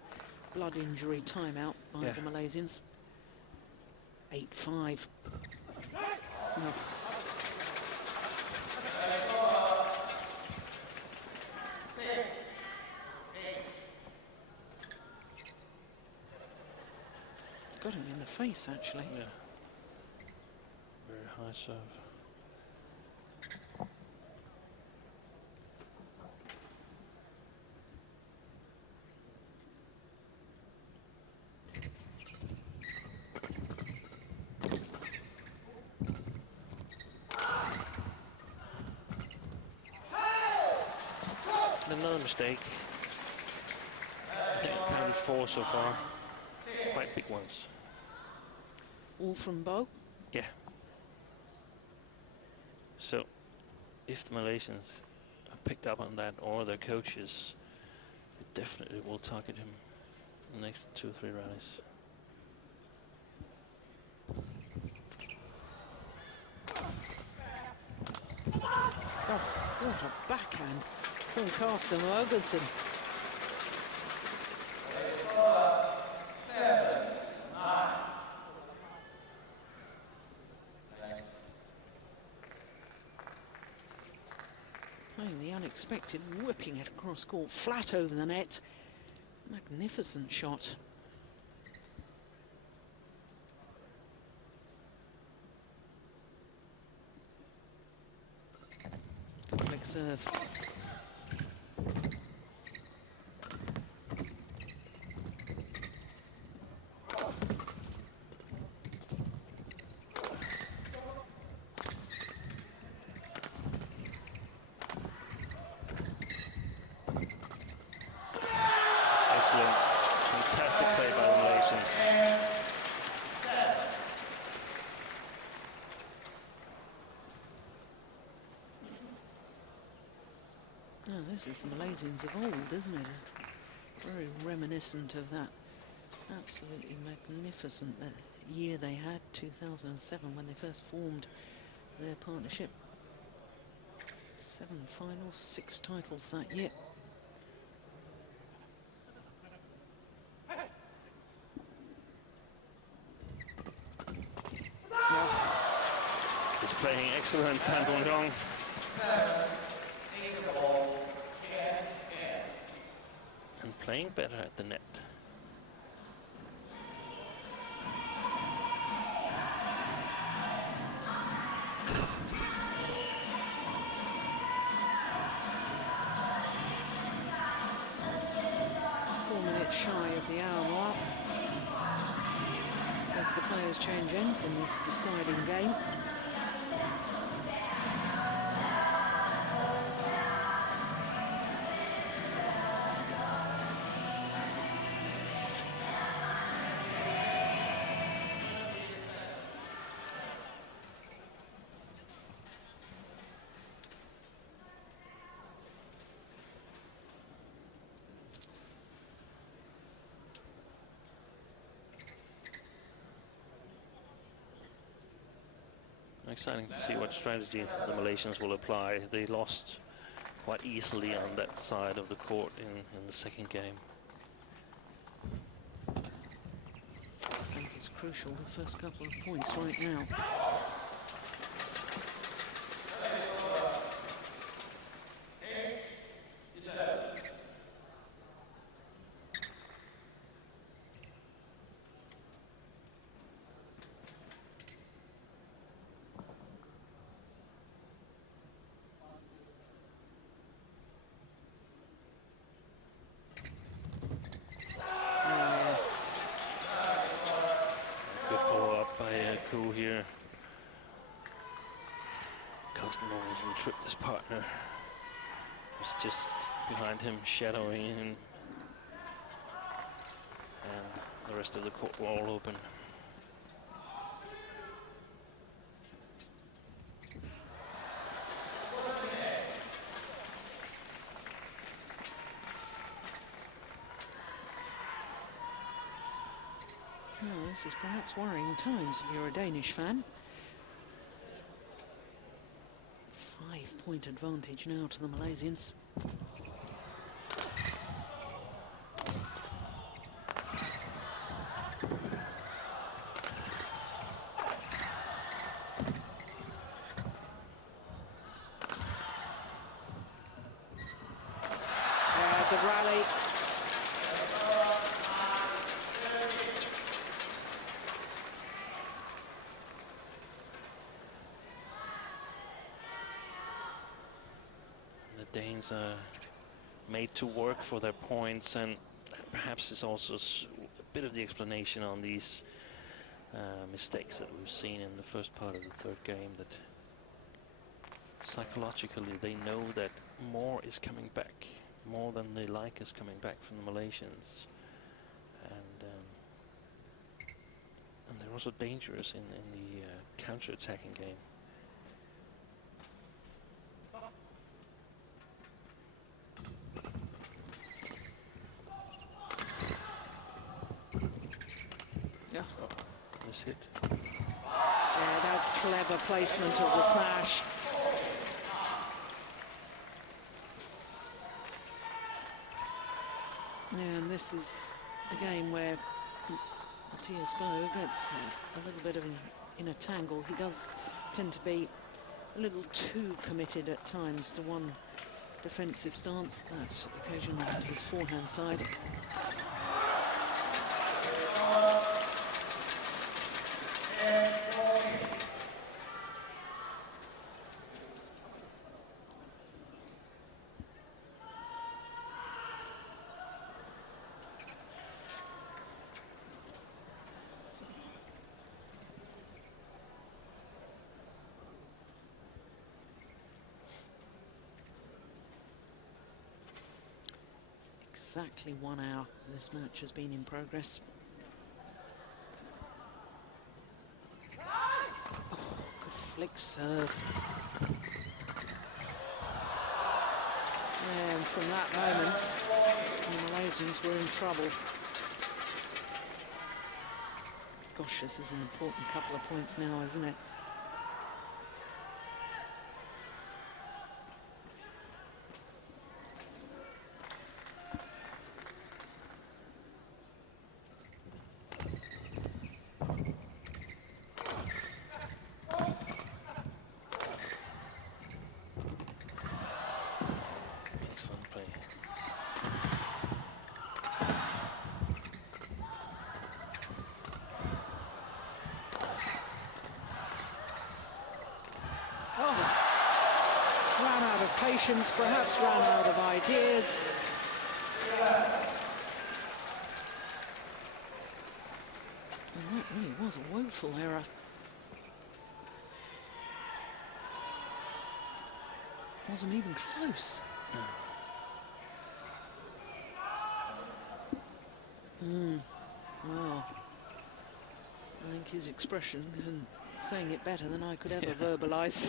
blood injury timeout by the Malaysians. 8-5. No. Got him in the face, actually. Yeah. Very high serve. Another mistake. I think I counted 4 so far. Quite big ones. All from Boe? Yeah. So, if the Malaysians have picked up on that, or their coaches, they definitely will target him in the next 2 or 3 rallies. What a backhand from Carsten.Mogensen. Playing the unexpected, whipping it across court, flat over the net. Magnificent shot. Good flick serve. Excellent. Fantastic play by the Malaysians. Oh, this is the Malaysians of old, isn't it? Very reminiscent of that absolutely magnificent year they had, 2007, when they first formed their partnership. 7 finals, 6 titles that year. He's playing excellent, Tan-Bong-Yong. And playing better at the net. Shy of the hour mark as the players change ends in this deciding game. Exciting to see what strategy the Malaysians will apply. They lost quite easily on that side of the court in the second game. I think it's crucial, the first couple of points right now. Here, Carsten.Mogensen tripped his partner. Was just behind him, shadowing him, and the rest of the court were all open. Well, this is perhaps worrying times if you're a Danish fan. 5-point advantage now to the Malaysians. Good rally. Danes are made to work for their points, and perhaps it's also a bit of the explanation on these mistakes that we've seen in the first part of the third game, that psychologically they know that more is coming back, more than they like is coming back from the Malaysians, and they're also dangerous in the counter-attacking game. Hit. Yeah, that's clever placement of the smash. And this is a game where Mathias gets a little bit in a tangle. He does tend to be a little too committed at times to one defensive stance, that occasionally to his forehand side. Exactly 1 hour this match has been in progress. Oh, good flick serve. And from that moment, the Malaysians were in trouble. Gosh, this is an important couple of points now, isn't it? Patience, perhaps ran out of ideas. And that really was a woeful error. Wasn't even close. Well, I think his expression and saying it better than I could ever verbalise.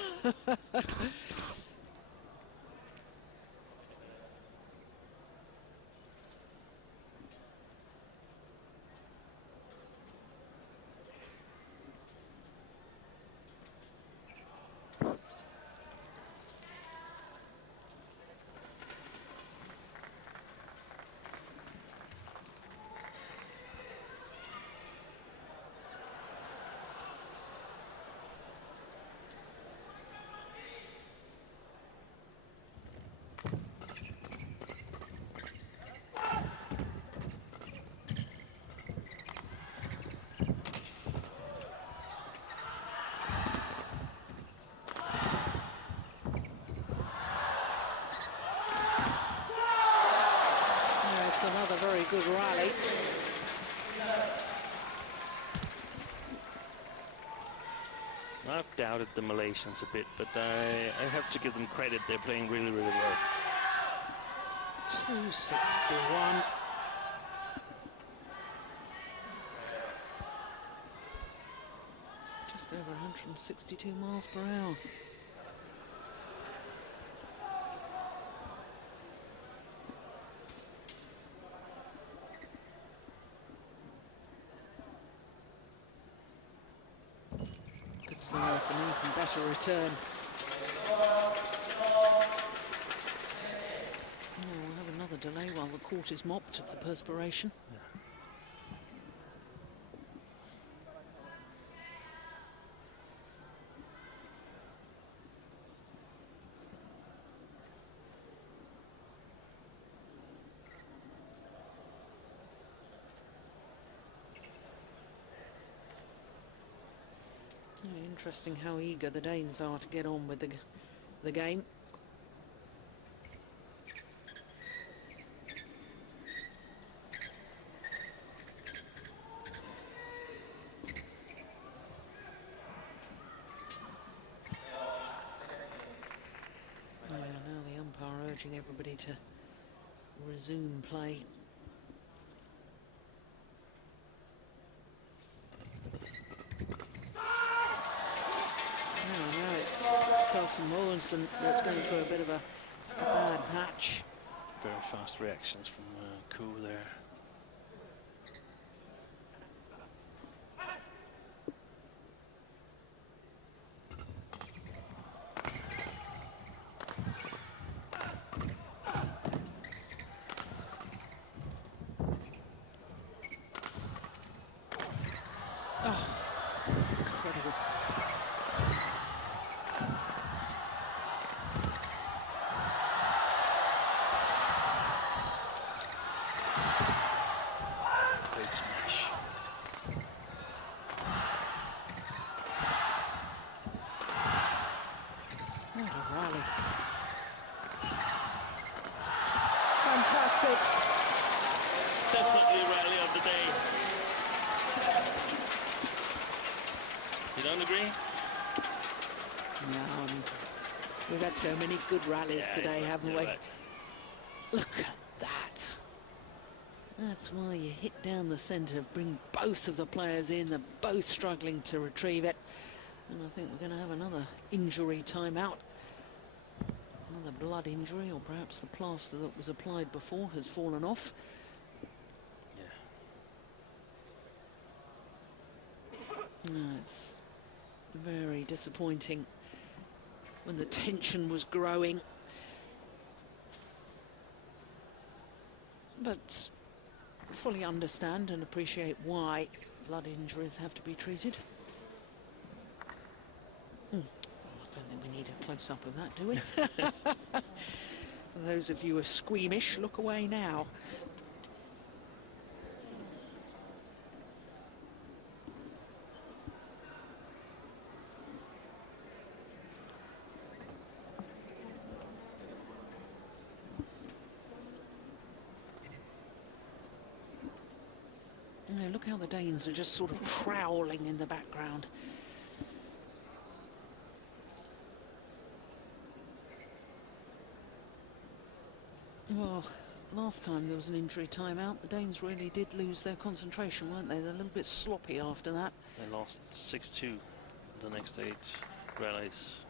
Another very good rally. I've doubted the Malaysians a bit, but I have to give them credit. They're playing really, really well. 261. Just over 162 miles per hour. So an even better return. We'll have another delay while the court is mopped of the perspiration. Interesting how eager the Danes are to get on with the game. Now the umpire urging everybody to resume play. Now it's Carsten.Mogensen that's going through a bit of a bad patch. Very fast reactions from Koo there. fantastic. Definitely rally of the day. You don't agree? No, we've had so many good rallies today, haven't we? Right. Look at that. That's why you hit down the centre, bring both of the players in. They're both struggling to retrieve it. And I think we're going to have another injury timeout. Another blood injury, or perhaps the plaster that was applied before has fallen off. Yeah. No, it's very disappointing when the tension was growing. But fully understand and appreciate why blood injuries have to be treated. Oh, I don't think we need a close-up of that, do we? For those of you who are squeamish, look away now. Look how the Danes are just sort of prowling in the background. Well, last time there was an injury timeout, the Danes really did lose their concentration, weren't they? They're a little bit sloppy after that. They lost 6-2 the next 8 rallies.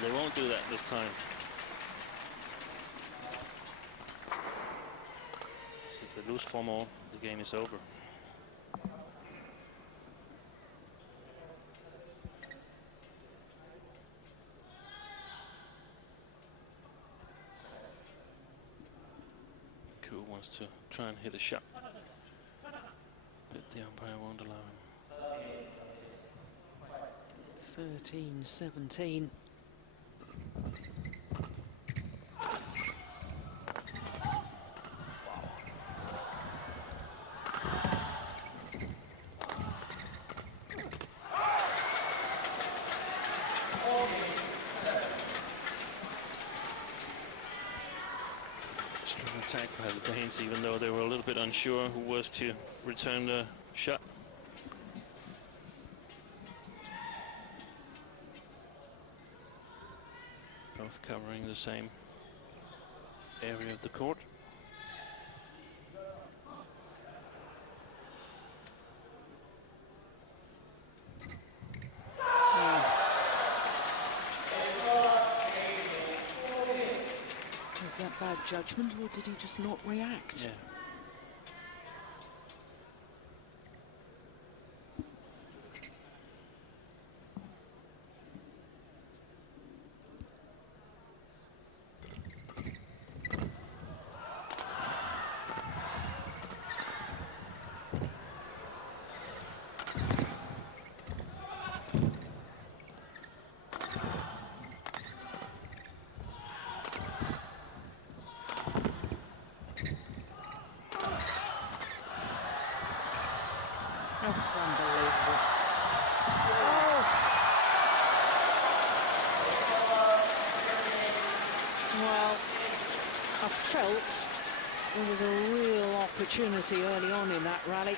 They won't do that this time. So if they lose 4 more, the game is over. Koo wants to try and hit a shot, but the umpire won't allow him. 13-17. Strong attack by the Danes, even though they were a little bit unsure who was to return the shot. Both covering the same area of the court. Is that bad judgment, or did he just not react? Yeah. Unbelievable. Well, I felt there was a real opportunity early on in that rally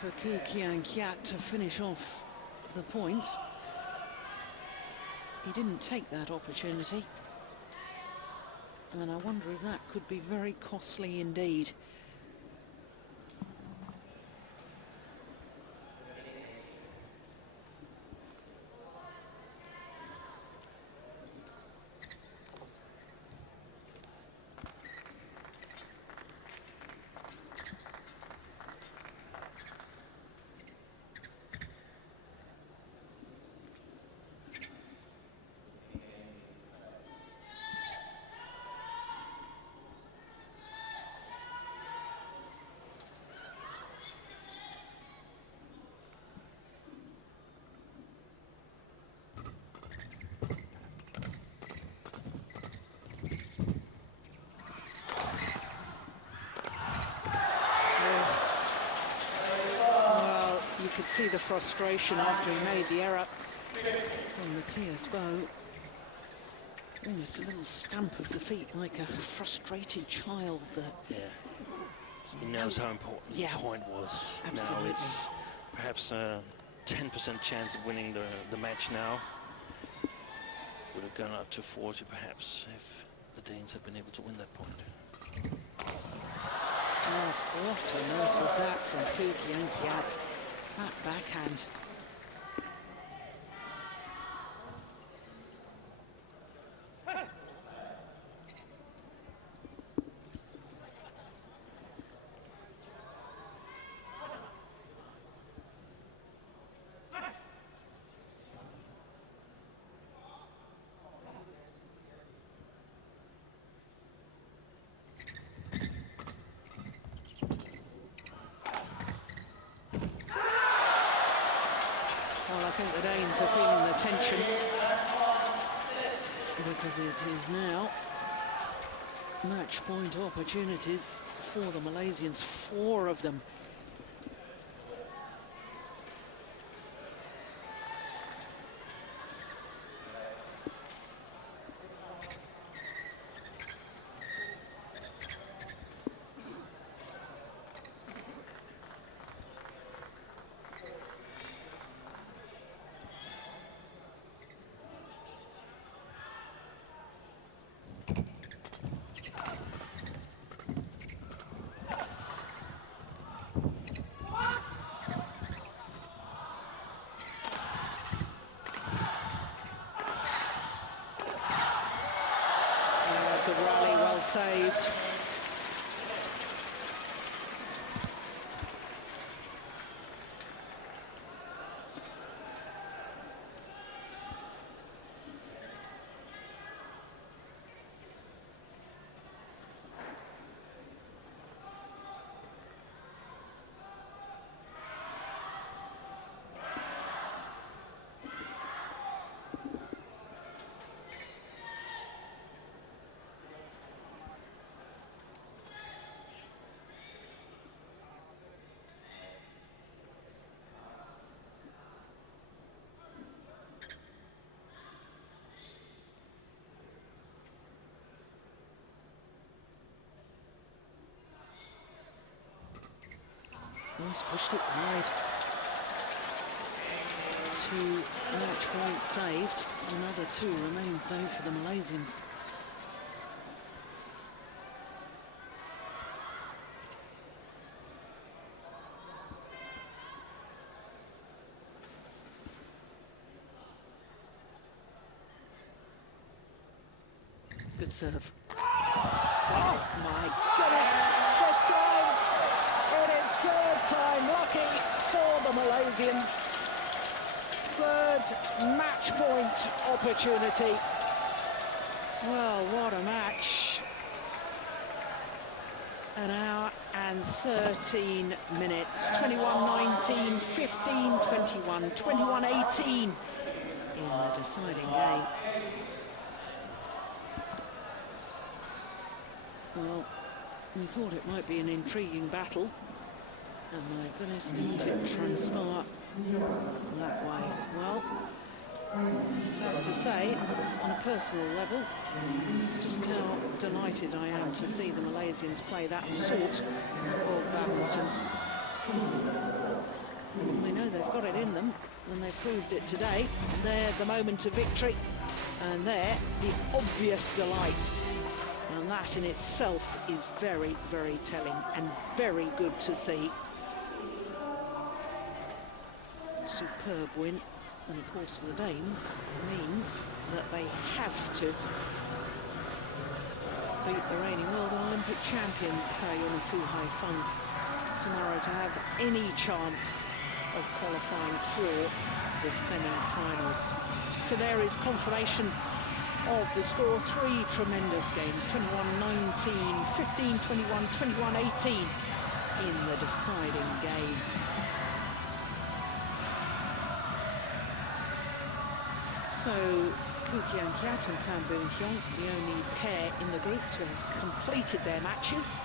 for Keat to finish off the points. He didn't take that opportunity, and I wonder if that could be very costly indeed. you could see the frustration after he made the error from Mathias Boe. Almost a little stamp of the feet, like a frustrated child that... Yeah. He knows how important the point was. Absolutely. Now it's perhaps a 10% chance of winning the match now. Would have gone up to 40 perhaps if the Danes had been able to win that point. Oh, what on earth was that from Keat? That backhand. I think the Danes are feeling the tension because it is now match point opportunities for the Malaysians, 4 of them. Saved. He's pushed it wide. 2 match points saved. Another 2 remain saved for the Malaysians. Good serve. Oh my goodness! This time it is 3rd time lucky for the Malaysians. 3rd match point opportunity. Well, what a match. An hour and 13 minutes. 21-19, 15-21, 21-18 in the deciding game. Well, we thought it might be an intriguing battle, and my goodness, didn't it transpire that way. Well, I have to say, on a personal level, just how delighted I am to see the Malaysians play that sort of badminton. They know they've got it in them, and they've proved it today. They're the moment of victory, and they're the obvious delight. And that in itself is very, very telling and very good to see. Superb win, and of course for the Danes means that they have to beat the reigning world and Olympic champions Taiyong Fuhai Feng tomorrow to have any chance of qualifying for the semi-finals. So there is confirmation of the score. 3 tremendous games, 21-19, 15-21, 21-18 in the deciding game. So Keat and Tan Boon Heong, the only pair in the group to have completed their matches.